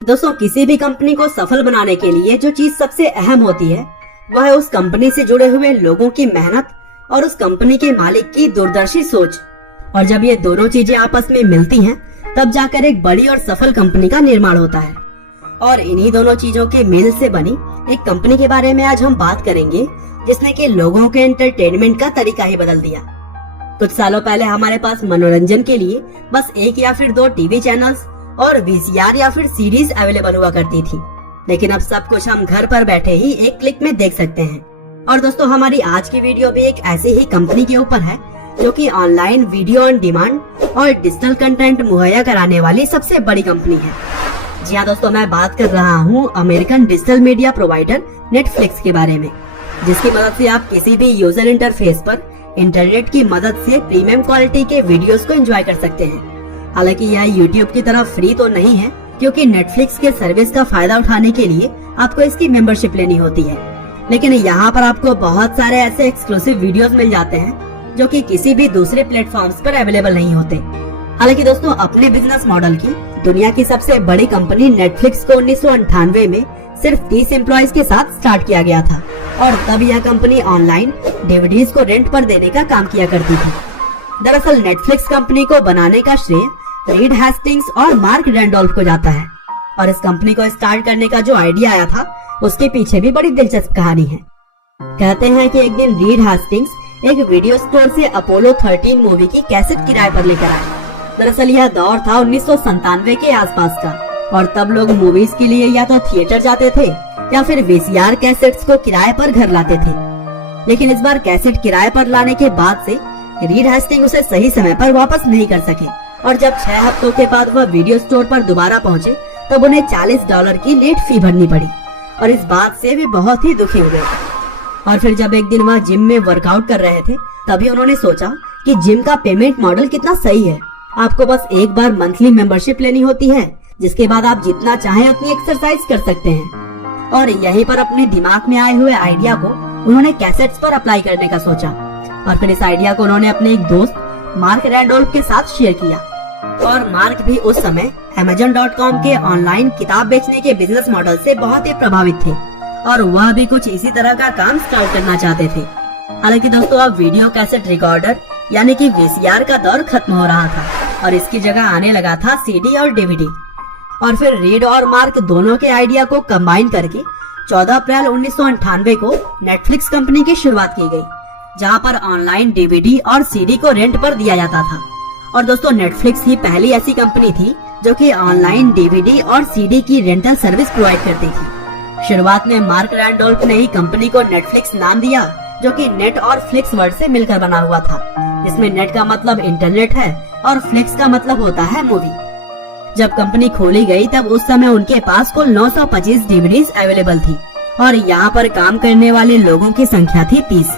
दोस्तों, किसी भी कंपनी को सफल बनाने के लिए जो चीज सबसे अहम होती है वह है उस कंपनी से जुड़े हुए लोगों की मेहनत और उस कंपनी के मालिक की दूरदर्शी सोच। और जब ये दोनों चीजें आपस में मिलती हैं, तब जाकर एक बड़ी और सफल कंपनी का निर्माण होता है। और इन्हीं दोनों चीजों के मेल से बनी एक कंपनी के बारे में आज हम बात करेंगे, जिसने कि लोगों के एंटरटेनमेंट का तरीका ही बदल दिया। कुछ सालों पहले हमारे पास मनोरंजन के लिए बस एक या फिर दो टीवी चैनल्स और वीसीआर या फिर सीरीज अवेलेबल हुआ करती थी, लेकिन अब सब कुछ हम घर पर बैठे ही एक क्लिक में देख सकते हैं। और दोस्तों, हमारी आज की वीडियो भी एक ऐसी ही कंपनी के ऊपर है जो कि ऑनलाइन वीडियो ऑन डिमांड और डिजिटल कंटेंट मुहैया कराने वाली सबसे बड़ी कंपनी है। जी हाँ दोस्तों, मैं बात कर रहा हूँ American digital media provider Netflix के बारे में, जिसकी मदद से आप किसी भी यूजर इंटरफेस पर इंटरनेट की मदद से प्रीमियम क्वालिटी के वीडियोस को एंजॉय कर सकते हैं। हालांकि यह यूट्यूब की तरह फ्री तो नहीं है, क्योंकि नेटफ्लिक्स के सर्विस का फायदा उठाने के लिए आपको इसकी मेंबरशिप लेनी होती है। लेकिन यहाँ पर आपको बहुत सारे ऐसे एक्सक्लूसिव वीडियोस मिल जाते हैं जो कि किसी भी दूसरे प्लेटफॉर्म्स पर अवेलेबल नहीं होते। हालांकि दोस्तों, अपने बिजनेस मॉडल की दुनिया की सबसे बड़ी कंपनी नेटफ्लिक्स को 1998 में सिर्फ 30 एम्प्लॉइज के साथ स्टार्ट किया गया था, और तब यह कंपनी ऑनलाइन डीवीडीज को रेंट पर देने का काम किया करती थी। दरअसल नेटफ्लिक्स कंपनी को बनाने का श्रेय रीड हेस्टिंग्स और मार्क रैंडोल्फ को जाता है, और इस कंपनी को स्टार्ट करने का जो आइडिया आया था उसके पीछे भी बड़ी दिलचस्प कहानी है। कहते हैं कि एक दिन रीड हेस्टिंग्स एक वीडियो स्टोर से अपोलो 13 मूवी की कैसेट किराए पर लेकर आए। दरअसल यह दौर था 1997 के आसपास का, और तब लोग मूवीज के लिए या तो थिएटर जाते थे या फिर वीसीआर कैसेट्स को किराए पर घर लाते थे। लेकिन इस बार कैसेट किराए पर लाने के बाद से रीड हेस्टिंग उसे सही समय पर वापस नहीं कर सके, और जब 6 हफ्तों के बाद वह वीडियो स्टोर पर दोबारा पहुंचे तब उन्हें $40 की लेट फी भरनी पड़ी, और इस बात से वे बहुत ही दुखी हो गए। और फिर जब एक दिन वह जिम में वर्कआउट कर रहे थे, तभी उन्होंने सोचा कि जिम का पेमेंट मॉडल कितना सही है। आपको बस एक बार मंथली मेंबरशिप लेनी होती है, जिसके बाद आप जितना चाहें उतनी एक्सरसाइज कर सकते हैं। और यहीं पर अपने दिमाग में आए हुए आइडिया को उन्होंने कैसेट्स पर अप्लाई करने का सोचा, और फिर इस आइडिया को उन्होंने अपने एक दोस्त मार्क रैंडोल्फ के साथ शेयर किया। और मार्क भी उस समय Amazon.com के ऑनलाइन किताब बेचने के बिजनेस मॉडल से बहुत ही प्रभावित थे, और वह भी कुछ इसी तरह का काम स्टार्ट करना चाहते थे। हालांकि दोस्तों, अब वीडियो कैसेट रिकॉर्डर यानी कि वीसीआर का दौर खत्म हो रहा था, और इसकी जगह आने लगा था सीडी और डीवीडी। और फिर रीड और मार्क दोनों के आइडिया को कंबाइन करके 14 अप्रैल 1998 को नेटफ्लिक्स कंपनी की शुरुआत की गई, जहां पर ऑनलाइन डीवीडी और सीडी को रेंट पर दिया जाता था। और दोस्तों, नेटफ्लिक्स ही पहली ऐसी कंपनी थी जो कि ऑनलाइन डीवीडी और सीडी की रेंटल सर्विस प्रोवाइड करती थी। शुरुआत में मार्क रैंडोल्फ ने ही कंपनी को नेटफ्लिक्स नाम दिया, जो कि नेट और फ्लिक्स वर्ड से मिलकर बना हुआ था, जिसमें नेट का मतलब इंटरनेट है और फ्लिक्स का मतलब होता है मूवी। जब कंपनी खोली गई तब उस समय उनके पास कुल 925 डीवीडीज अवेलेबल थी, और यहाँ पर काम करने वाले लोगों की संख्या थी 30।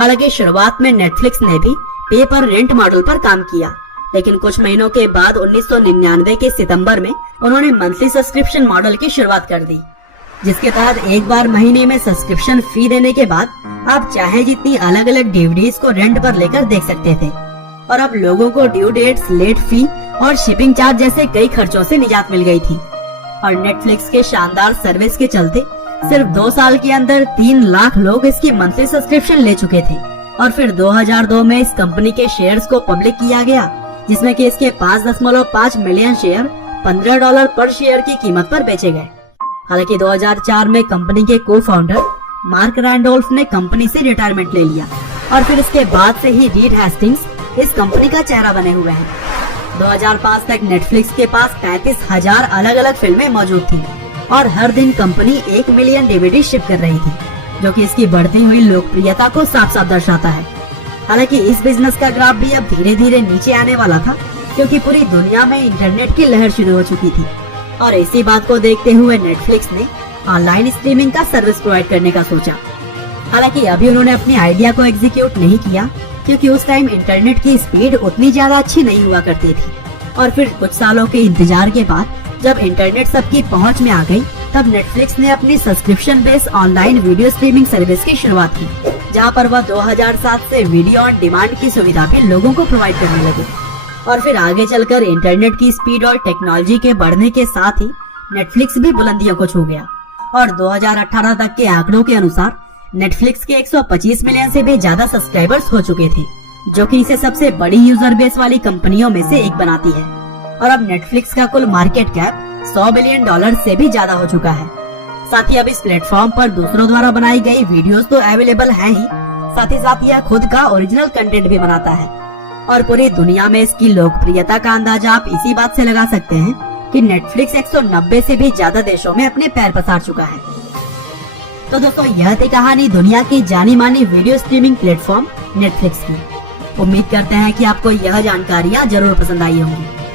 हालांकि शुरुआत में नेटफ्लिक्स ने भी पे पर रेंट मॉडल पर काम किया, लेकिन कुछ महीनों के बाद 1999 के सितंबर में उन्होंने मंथली सब्सक्रिप्शन मॉडल की शुरुआत कर दी, जिसके तहत एक बार महीने में सब्सक्रिप्शन फी देने के बाद आप चाहे जितनी अलग अलग डीवीडीज को रेंट पर लेकर देख सकते थे। और अब लोगों को ड्यू डेट्स, लेट फी और शिपिंग चार्ज जैसे कई खर्चों से निजात मिल गई थी। और नेटफ्लिक्स के शानदार सर्विस के चलते सिर्फ 2 साल के अंदर 3 लाख लोग इसकी मंथली सब्सक्रिप्शन ले चुके थे। और फिर 2002 में इस कंपनी के शेयर्स को पब्लिक किया गया, जिसमें कि इसके 5.5 मिलियन शेयर $15 पर शेयर की कीमत पर बेचे गए। हालांकि 2004 में कंपनी के को फाउंडर मार्क रैंडोल्फ ने कंपनी से रिटायरमेंट ले लिया, और फिर इसके बाद से ही रीड हेस्टिंग्स इस कंपनी का चेहरा बने हुए हैं। 2005 तक नेटफ्लिक्स के पास 35,000 अलग अलग फिल्में मौजूद थी, और हर दिन कंपनी 1 मिलियन डीवीडी शिप कर रही थी, जो कि इसकी बढ़ती हुई लोकप्रियता को साफ साफ दर्शाता है। हालांकि इस बिजनेस का ग्राफ भी अब धीरे धीरे नीचे आने वाला था, क्योंकि पूरी दुनिया में इंटरनेट की लहर शुरू हो चुकी थी, और इसी बात को देखते हुए नेटफ्लिक्स ने ऑनलाइन स्ट्रीमिंग का सर्विस प्रोवाइड करने का सोचा। हालांकि अभी उन्होंने अपनी आइडिया को एग्जीक्यूट नहीं किया, क्योंकि उस टाइम इंटरनेट की स्पीड उतनी ज्यादा अच्छी नहीं हुआ करती थी। और फिर कुछ सालों के इंतजार के बाद जब इंटरनेट सबकी पहुंच में आ गई, तब नेटफ्लिक्स ने अपनी subscription based online video streaming service की शुरुआत की, जहां पर वह 2007 से वीडियो ऑन डिमांड की सुविधा भी लोगों को प्रोवाइड करने लगे। और फिर आगे चलकर इंटरनेट की स्पीड और टेक्नोलॉजी के बढ़ने के साथ ही नेटफ्लिक्स भी बुलंदियों को छू गया और 2018 तक के आंकड़ों के अनुसार नेटफ्लिक्स के 125 मिलियन से भी ज्यादा सब्सक्राइबर्स हो चुके थे, जो कि इसे सबसे बड़ी यूजर बेस वाली कंपनियों में से एक बनाती है। और अब नेटफ्लिक्स का कुल मार्केट कैप $100 बिलियन से भी ज्यादा हो चुका है। साथ ही अब इस प्लेटफॉर्म पर दूसरों द्वारा बनाई गई वीडियोस तो अवेलेबल है ही, साथ यह खुद का ओरिजिनल कंटेंट भी बनाता है। और पूरी दुनिया में इसकी लोकप्रियता का अंदाजा आप इसी बात से लगा सकते हैं कि नेटफ्लिक्स 190 से भी ज्यादा देशों में अपने पैर पसार चुका है। तो दोस्तों, यह थी कहानी दुनिया की जानी मानी वीडियो स्ट्रीमिंग प्लेटफॉर्म नेटफ्लिक्स की। उम्मीद करते हैं कि आपको यह जानकारियाँ जरूर पसंद आई होंगी।